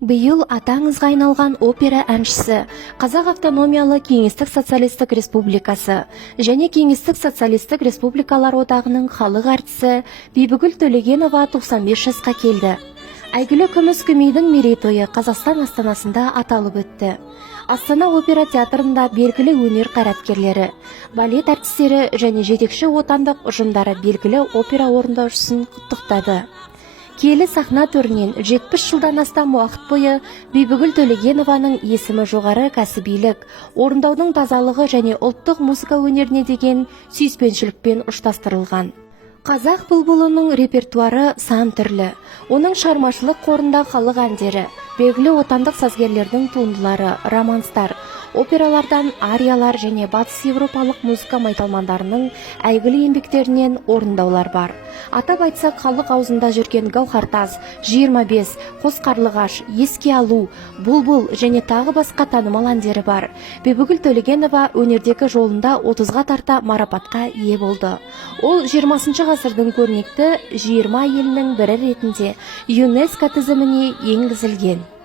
Биыл атаңызға айналған опера әншісі, Қазақ автономиялы Кеңестік социалистік республикасы және Кеңестік социалистік республикалар одағының халық әртісі Бибігүл Төлегенова 95 жасқа келді. Әйгілі күміс көмейдің мерейтойы Қазақстан астанасында аталып өтті. Астана опера театрында белгілі өнер қайраткерлері, балет әртістері және жетекші отандық ұжымдары белгілі опера орындаушысын құттықтады. Киелі сахна төрінен 70 жылдан астам уақыт бойы Бибігүл Төлегенованың есімі жоғары кәсібилік, орындаудың тазалығы және ұлттық музыка өнеріне деген сүйіспеншілікпен ұштастырылған. Қазақ бұлбұлының репертуары сан түрлі. Оның шығармашылық қорында халық әндері, белгілі отандық сазгерлердің туындылары, романстар, опералардан ариялар және батыс европалық музыка майталмандарының әйгілі еңбектерінен орындаулар бар. Атап айтсақ, халық аузында жүрген Гаухартас, 25, Қос қарлығаш, Еске алу, Бұлбұл және тағы басқа танымал әндері бар. Бибігүл Төлегенова өнердегі жолында 30-ға тарта марапатқа ие болды. Ол 20 ғасырдың көрнекті 20 елінің бірі ретінде ЮНЕСКО тізіміне енгізілген.